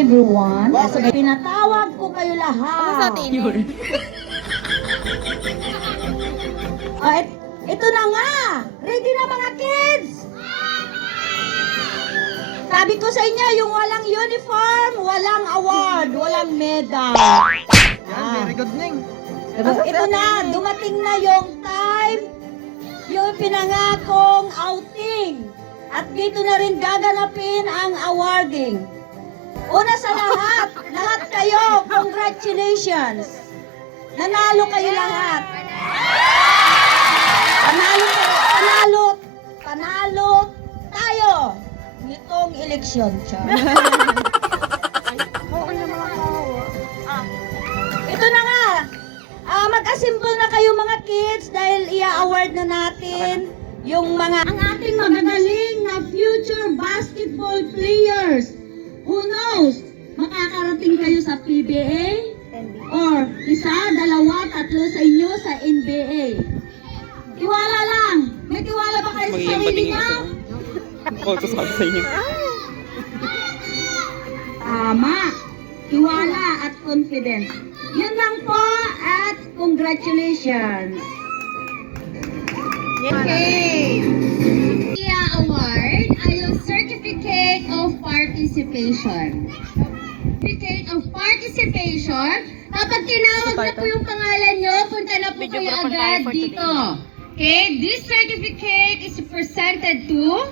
everyone. So, pinatawag ko kayo lahat. Ito na nga! Ready na mga kids! Sabi ko sa inyo, yung walang uniform, walang award, walang medal. Very good, Ning. Ito na, dumating na yung time, yung pinangakong outing. At dito na rin gaganapin ang awarding. Una sa lahat, lahat kayo, congratulations! Nanalo kayo lahat. Panalo tayo nitong eleksyon. Ito na nga, mag-assemble na kayo mga kids dahil i-award na natin yung mga ang ating magagaling na future basketball players. Who knows, makakarating kayo sa PBA or isa, dalawa, tatlo sa inyo sa NBA. Tiwala lang. May tiwala ba kayo sa sarili niyo? Oo, sasabi sa inyo. Tama. Tiwala at confidence. Yun lang po at congratulations. Okay. Iya award ay yung Certificate of Participation. Certificate of Participation. Kapag tinawag na po yung pangalan nyo, punta na po kayo agad dito. Okay, this certificate is presented to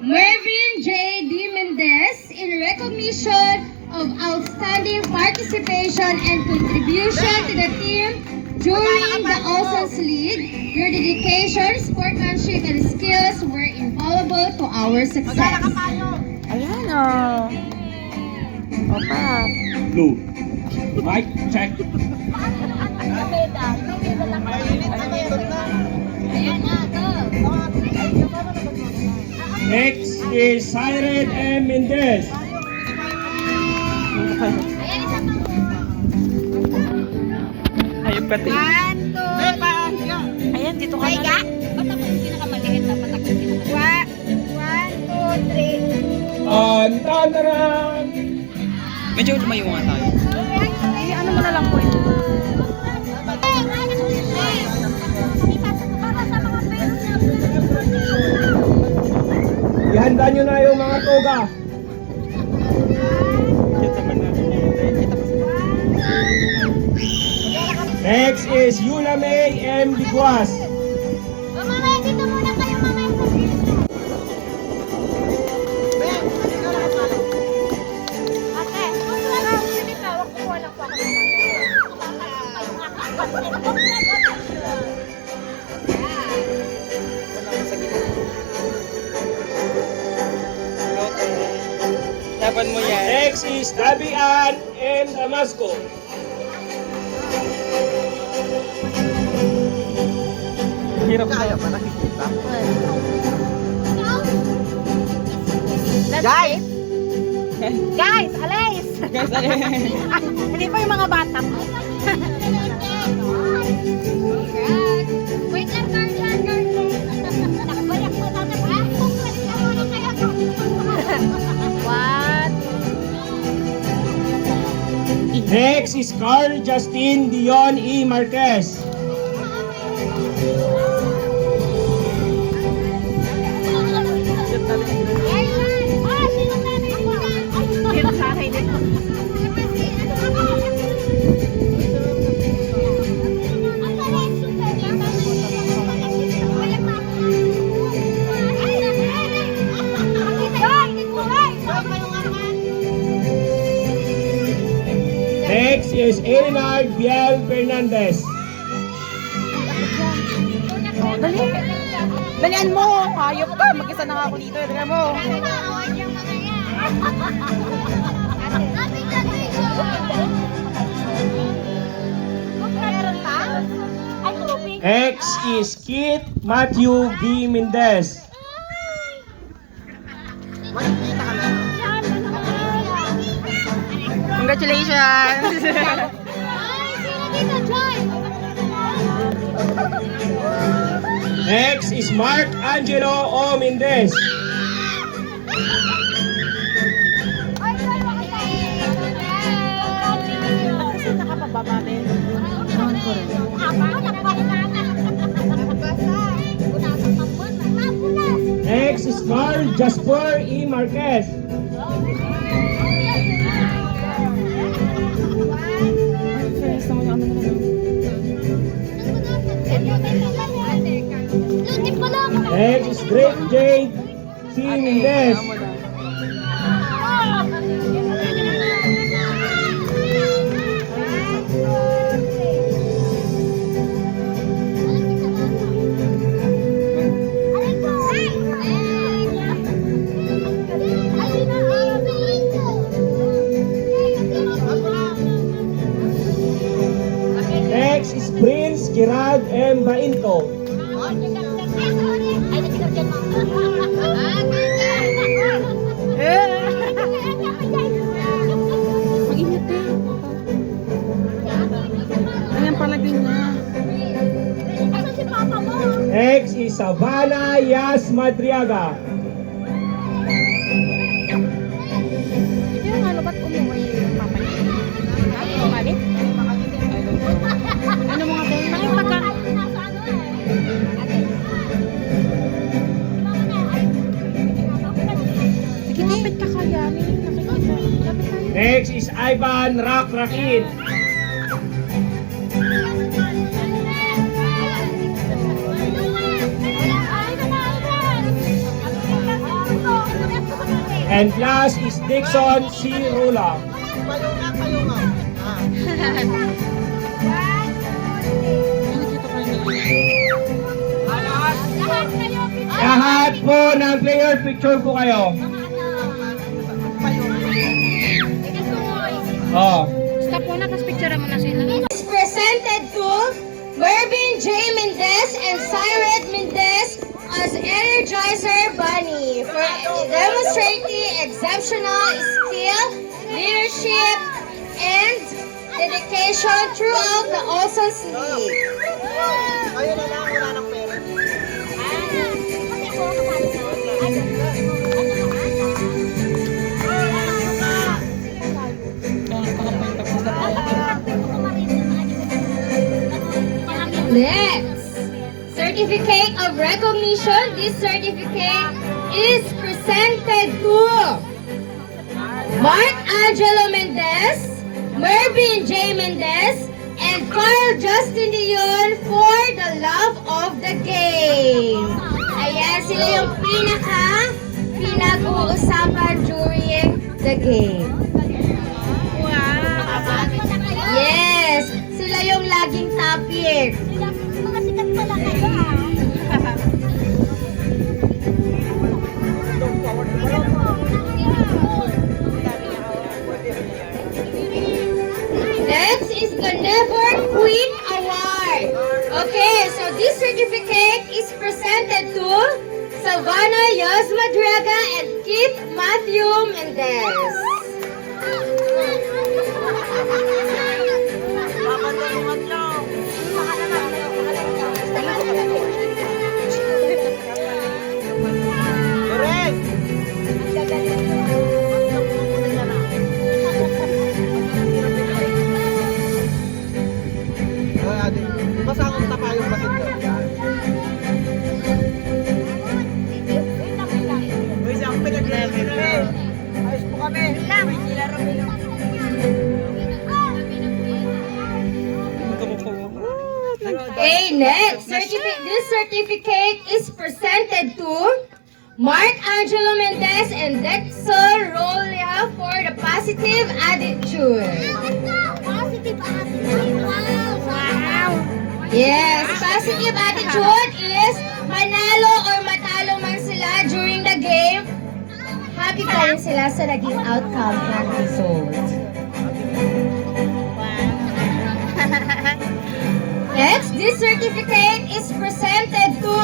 Mervin J. D. Mendez in recognition of outstanding participation and contribution to the team during the Oceans League. Your dedication, sportsmanship, and skills were invaluable to our success. Ayan o. Opa. Blue. Mic, check. Next is Siren M. Mendez. Ayun pati. Ayan, dito ka na. Ba't ako yung pinakamaliit na patak yung pinakamalaki? 1, 2, 3. Tantaran! Medyo lumayo nga tayo. Ay, ano mo na lang po ito. Ihanda nyo na yung mga toga. Next is Yula May M. Diguas. Mamaya, dito muna kayo mamaya. Laban mo yan. Next is Dabian M. Damasco. Hirap kaya pa nakikita. Guys! Guys, alis! Guys, ano yan? Hindi pa yung mga bata. Wait lang, guard. Nakabayak mo na What? Next is Carl Justin Dion E. Marquez. Next is Elinard Biel Fernandez. Dalian mo! Hayop ka! Mag-isa na nga ako dito. Dalian mo! Next is Kit Matthew B. Mendez. Congratulations! Next is Mark Angelo O. Mendez. Jasper E. Marquez. Next is Drake Jade C. Mendez. Next is Prince Gerald M. Bainto. Next is Savannah Yas Madriaga. Yung ano, ba't umuwi yung mama niya? Bumalik? Ano mga ba? Yung pagka... Nakikipit ka kaya. Nakikita. Next is Ivan Rakin. And last is Dixon C. Rula. Lahat po ng player, picture po kayo. Oh. Stop muna, tapos picture mo na sila. Is presented to Mervin J. Mendez and Cyrus Mendez as Energizer Bunny for demonstrating exceptional skill, leadership, and dedication throughout the Ocean League. Ayun na lang, wala ng pera. Next, certificate of recognition. This certificate is presented to Mark Angelo Mendez, Mervin J. Mendez, and Carl Justin Dion for the love of the game. Ayan, sila yung pinag-uusapan during the game. Yes, sila yung laging topic. Next is the Never Quit Award. Okay, so this certificate is presented to Savannah Yas Madriaga and Keith Matthew Mendez. Correct! Masakot na pa yung basit ko. Uy, siya akong pinag-level. Ayos po kami. Okay, next. This certificate is presented to Mark Angelo Mendez and Dexter Rolia for the positive attitude. Yes, positive attitude is manalo or matalo man sila during the game. Happy pa rin sila sa naging outcome ng result. Next, this certificate is presented to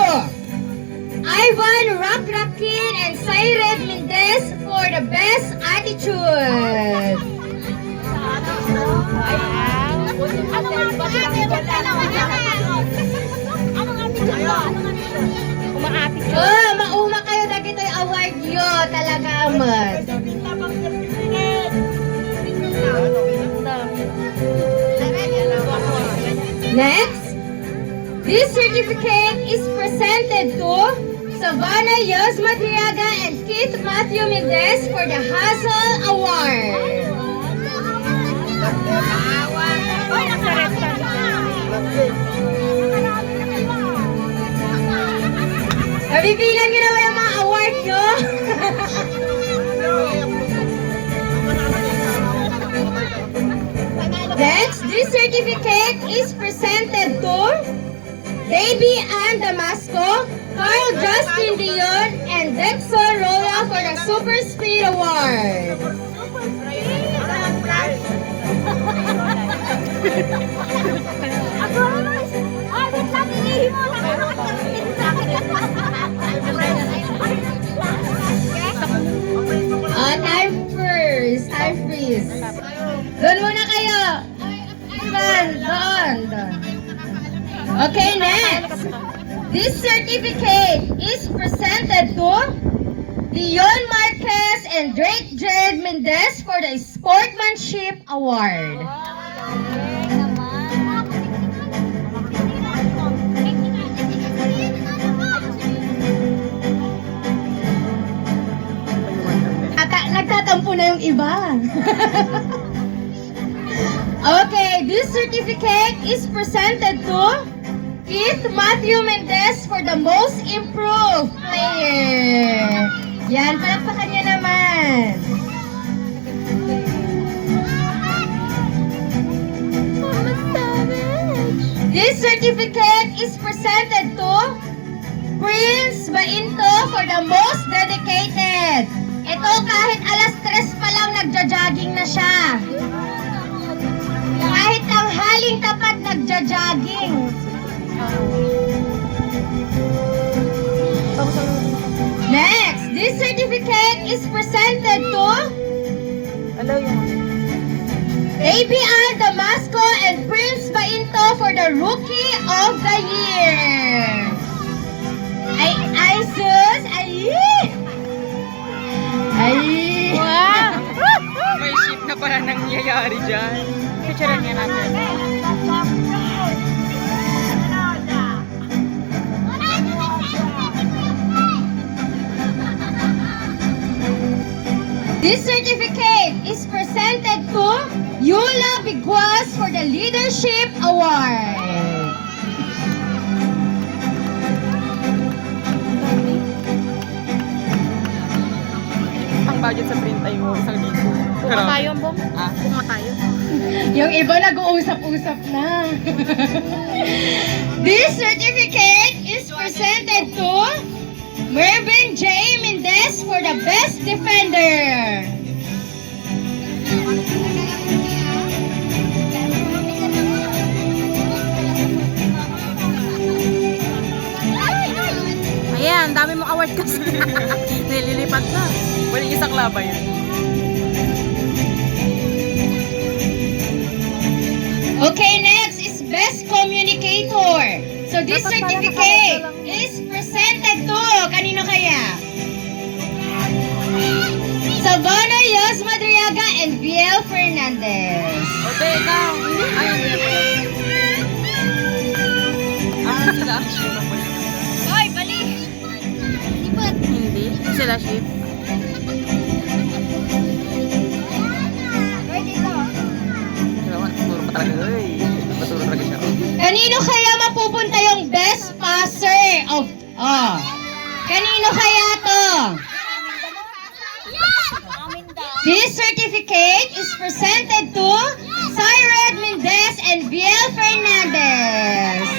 Ivan Rakrakin and Cyrus Mendez for the best attitude. Oh, mauma kayo na kito'y award nyo talaga man. Next, this certificate is presented to Savannah Yos Madriaga and Keith Matthew Mendez for the Hustle Award. Nabibilang nyo naman ang mga award nyo. Next, this certificate is presented to Baby Ann Damasco, Carl Justin Dion, and Dexon Rola for the Super Speed Award. Time freeze. Doon muna kayo. Doon. Okay, next. This certificate is presented to Leon Marquez and Drake Jed Mendez for the Sportsmanship Award. Nagtatampo na yung iba. Okay, this certificate is presented to Keith Matthew Mendez for the Most Improved Player. Yan, palakpakan niya naman. This certificate is presented to Prince Bainto for the Most Dedicated. Ito kahit alas 3 pa lang nagja-jogging na siya. Kahit ang haling tapat nagja-jogging. Next, this certificate is presented to Baby Ann Damasco and Prince Bainto for the Rookie of the Year. Ay, sus! Ay! Wow! May ship na pala nangyayari dyan. Picturean nga natin. This certificate is presented to Yula Biguas for the Leadership Award. Ang budget sa print ay mo, 1,000. Bunga tayo, Bong. Ah? Bunga tayo. Yung iba nag-uusap-usap na. This certificate is presented to Mervin J. Mendez for the Best Defender. Ayan, dami mong award kasi. Nililipat na. Walang isang laban yun. Okay, next is Best Communicator. So this Dapat pala certificate nakalagay lang. is presented to, kanino kaya? Savannah Yos Madriaga and Viel Fernandez. O, teka. Ay, hindi. Ah, sila ang ship. Hoy, bali! Hindi. Sila ship. Maturo pa talaga. Uy, maturo talaga siya. Kanino kaya mapupunta yung Best Passer of... Kanino kaya to? This certificate is presented to Cyrad Mendez and Viel Fernandez.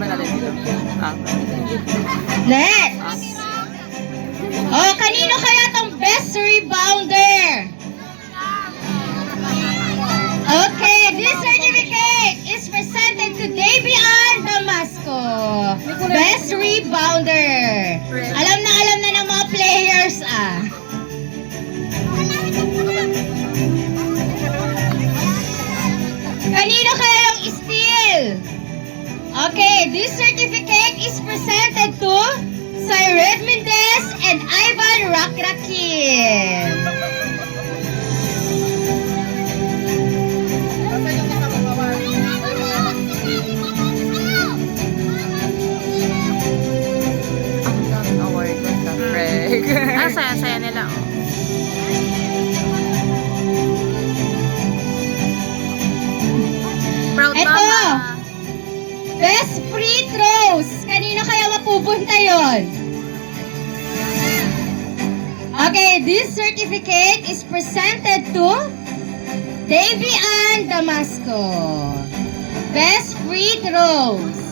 Ba natin dito? Ah. Next. Oh, kanino kaya tong Best Rebounder? Okay, this certificate is presented to Davy Ann Damasco. Best Rebounder. Alam na ng mga players, ah. napunta yon? Okay, this certificate is presented to Davy Ann Damasco. Best free throws.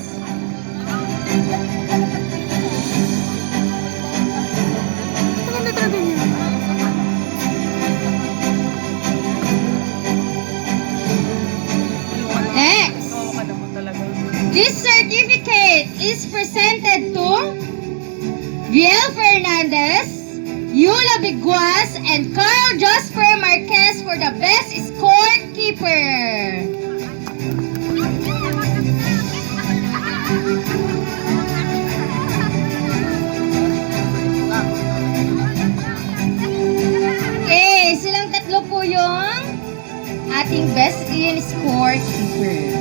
Next, this certificate is presented to Viel Fernandez, Yula Biguas, and Carl Jasper Marquez for the best scorekeeper. Okay, silang tatlo po yung ating best in scorekeeper.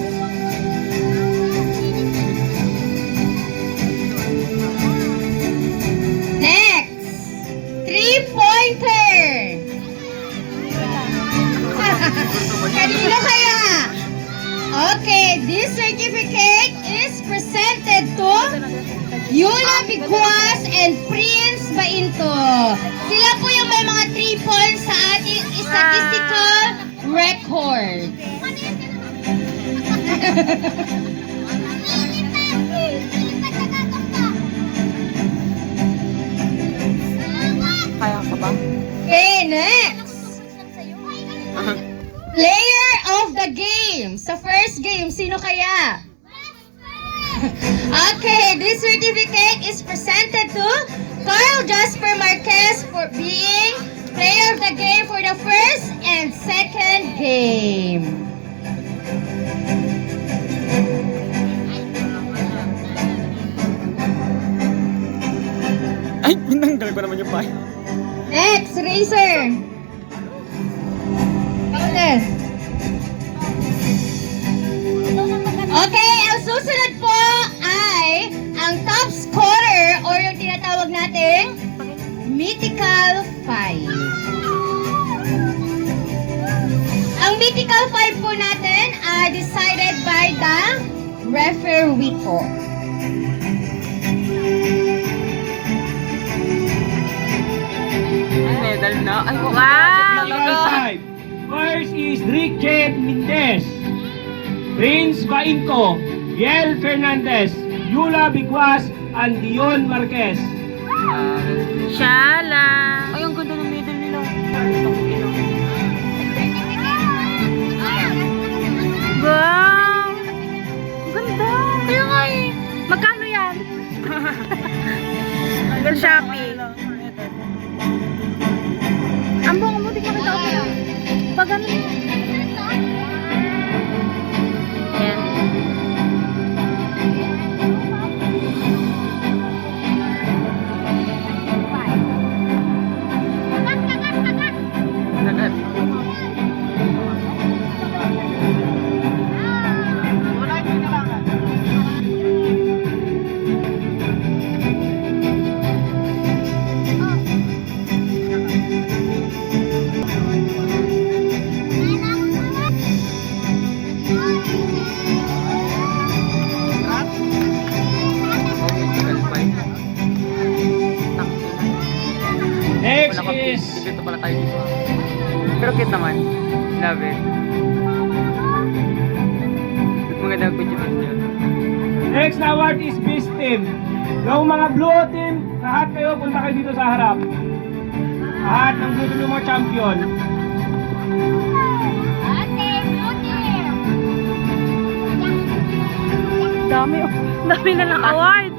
Next, 3-pointer. Kanino kaya? Okay, this certificate is presented to Yula Biguas and Prince Bainto. Sila po yung may mga 3 points sa ating statistical record. Kaya ka ba? Okay, next. Player of the game. Sa first game, sino kaya? Okay, this certificate is presented to Carl Jasper Marquez for being player of the game for the first and second game. Ay, pinanggal ko naman yung pahay. Next, Racer. Paulit. Okay, ang susunod po ay ang top scorer or yung tinatawag nating Mythical 5. Ang Mythical 5 po natin ay decided by the referee po. Medal na. Ay, wow! Mythical 5. First is Richard Mendez, Prince Bainto, Viel Fernandez, Yula Biguas, and Dion Marquez. Shala! Ay, ang ganda ng medal nila. Wow! Ang ganda! Kaya nga eh. Magkano yan? Hanggang Shopee. Ang bunga mo, di makita ako. Pag ano yun? Ayan. Agad. Next is Dito pala tayo dito. Pero cute naman. Love it. Maganda ang picture yun. Next na award is Best Team. Yung mga blue team, lahat kayo punta kayo dito sa harap. Lahat ng blue team yung mga champion. Dami, oh. Dami na lang award.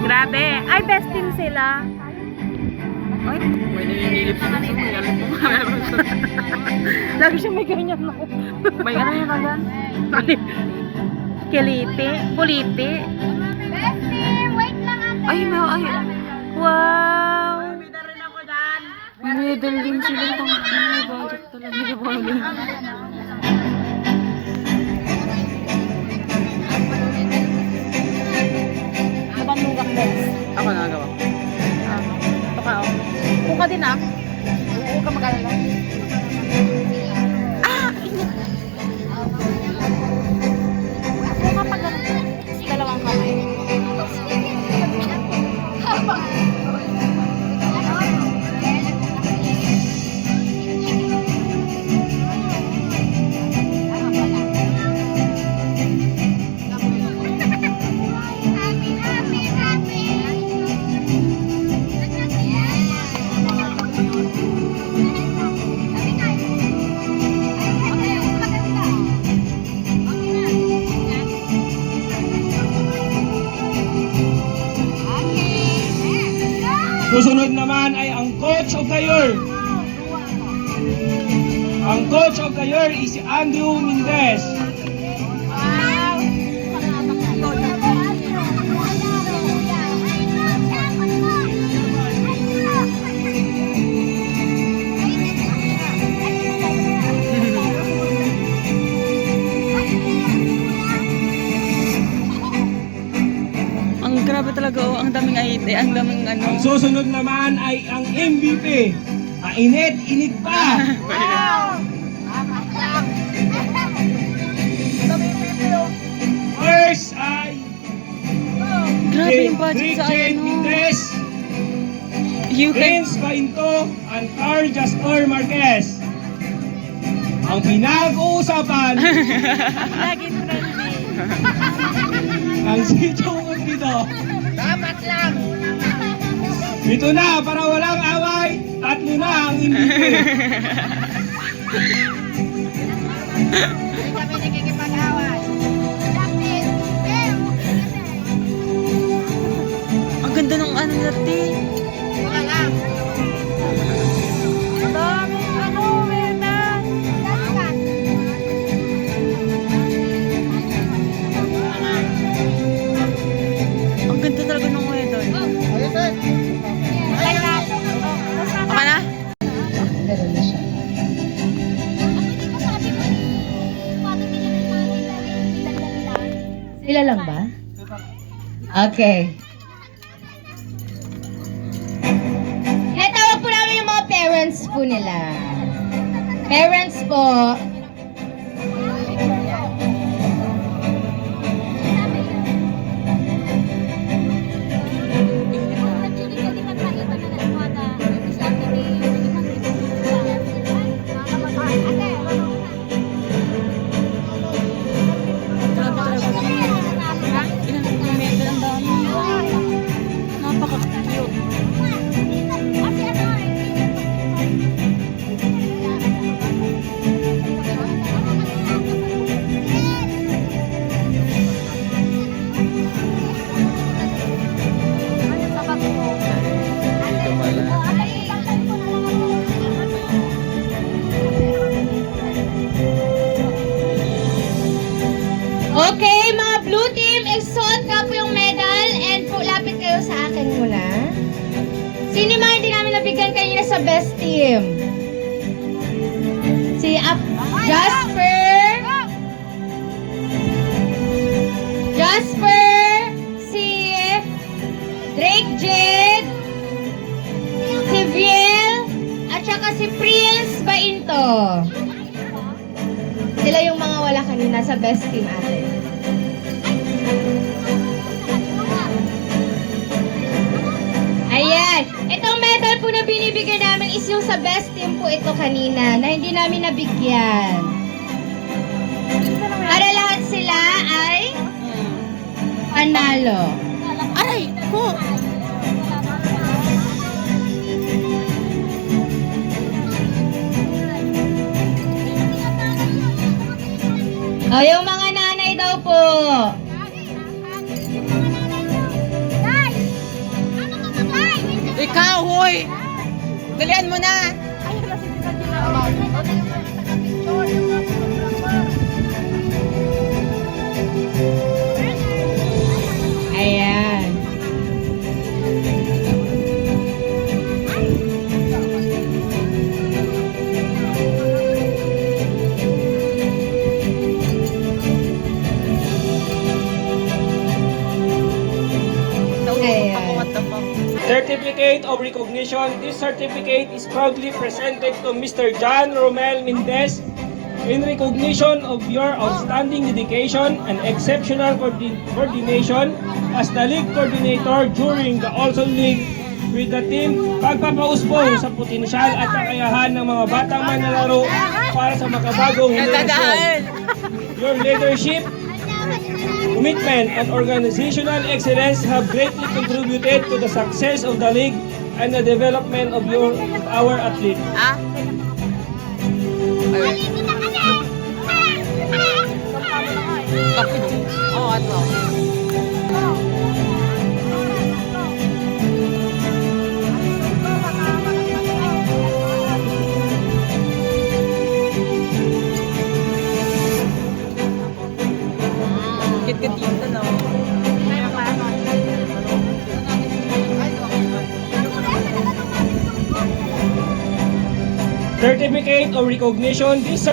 Grabe. Ay, best team sila. Ay, may nanginilip sa gusto mo. Alam mo. Lagi siya may ganyan ako. May ano yun agad? Kiliti. Kuliti. Ay, may ay. Wow. May medal din sila. May budget talaga. Ano bang lugak best? Ako nagawa. Ito ka, oh. Kung ka din, ah. Huwag ka mag-alala. Init. Kung ka pag dalawang kamay. Susunod naman ay ang Coach of the Year. Ang Coach of the Year is si Andrew Mendez. Ang grabe talaga, oh. Ang daming idea, ang daming ano. Ang susunod naman ay ang MVP. Mainit-init pa. First ay Grabe yung budget sa Jane ano. Mendez, You can... Vince Bainto, and Carl Jasper Marquez. Ang pinag-uusapan Laging friendly. ang sityo dito. Dapat lang. Ito na, para walang away, tatlo na ang MVP. Hindi kami nakikipag-away. Ang ganda ng ano natin. Wala lang. Ang ganda talaga ng weather. Ayos eh. Okay na? Sila lang ba? Okay. Natawag po namin yung mga parents po nila. Parents po. Grabe talaga. Ilan yung meter ang dami. Napaka-cute. Okay, mga blue team, isuot ka po yung medal and po lapit kayo sa akin muna. Sino yung mga hindi namin nabigyan kanina sa best team? Si Jasper. Jasper. Si Drake Jed. Si Viel. At saka si Prince Bainto. Sila yung mga wala kanina sa best team ate. Ayan. Itong medal po na binibigyan namin is yung sa best team po ito kanina na hindi namin nabigyan. Para lahat sila ay panalo. Aray! Ko! O, yung mga nanay daw po. Ikaw, hoy! Dalian mo na! Ayan. Ayan. Ako, what the fuck? Certificate of Recognition. This certificate is proudly presented to Mr. John Romel Mendez in recognition of your outstanding dedication and exceptional coordination as the league coordinator during the Olson League with the team, pagpapausbong sa potensyal at kakayahan ng mga batang manlalaro para sa makabagong henerasyon. Your leadership, commitment, and organizational excellence have greatly contributed to the success of the league and the development of our athletes. Ah? Ayun. Oo, ato. Certificate of recognition. This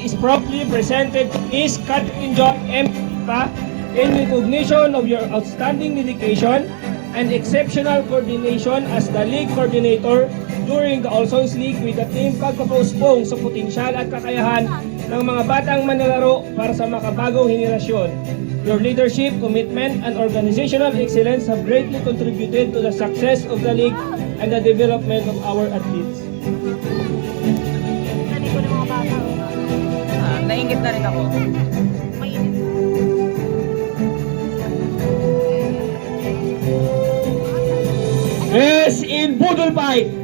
is properly presented to Ms. Catherine John M. Pa in recognition of your outstanding dedication and exceptional coordination as the league coordinator during the All Souls League with the team pagpapausbong sa potensyal at kakayahan ng mga batang manlalaro para sa makabagong henerasyon. Your leadership, commitment, and organizational excellence have greatly contributed to the success of the league and the development of our athletes. Sabi ko ng mga bata. Nainggit na rin ako. Mainit. Yes, in Budol Fight!